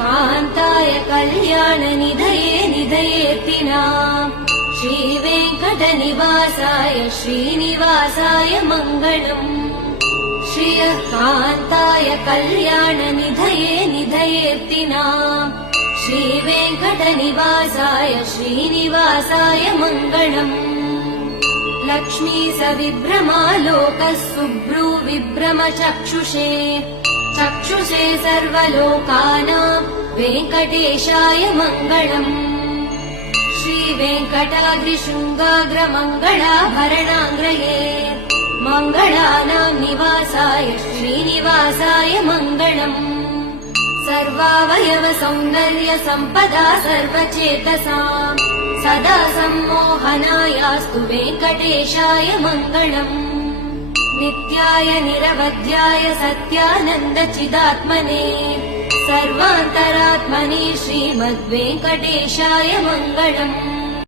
कान्ताय कल्याणनिधये निधयेऽर्तिनाम् श्रीवेङ्कटनिवासाय श्रीनिवासाय मङ्गलम् श्रियः कान्ताय कल्याणनिधये निधयेऽर्तिनाम् श्रीवेङ्कटनिवासाय श्रीनिवासाय मङ्गलम् लक्ष्मी सविभ्रमालोकः सुभ्रूविभ्रम चक्षुषे चक्षुषे सर्वलोकानां वेङ्कटेशाय मङ्गलम् श्रीवेङ्कटाद्रिशृङ्गाग्रमङ्गलाभरणाङ्ग्रये मङ्गलानां निवासाय श्रीनिवासाय मङ्गलम् सर्वावयव सौन्दर्य सम्पदा सर्वचेतसाम् सदा सम्मोहनायास्तु वेङ्कटेशाय मङ्गलम् नित्याय निरवध्याय सत्यानन्दचिदात्मने सर्वान्तरात्मने श्रीमद्वेङ्कटेशाय मङ्गलम्।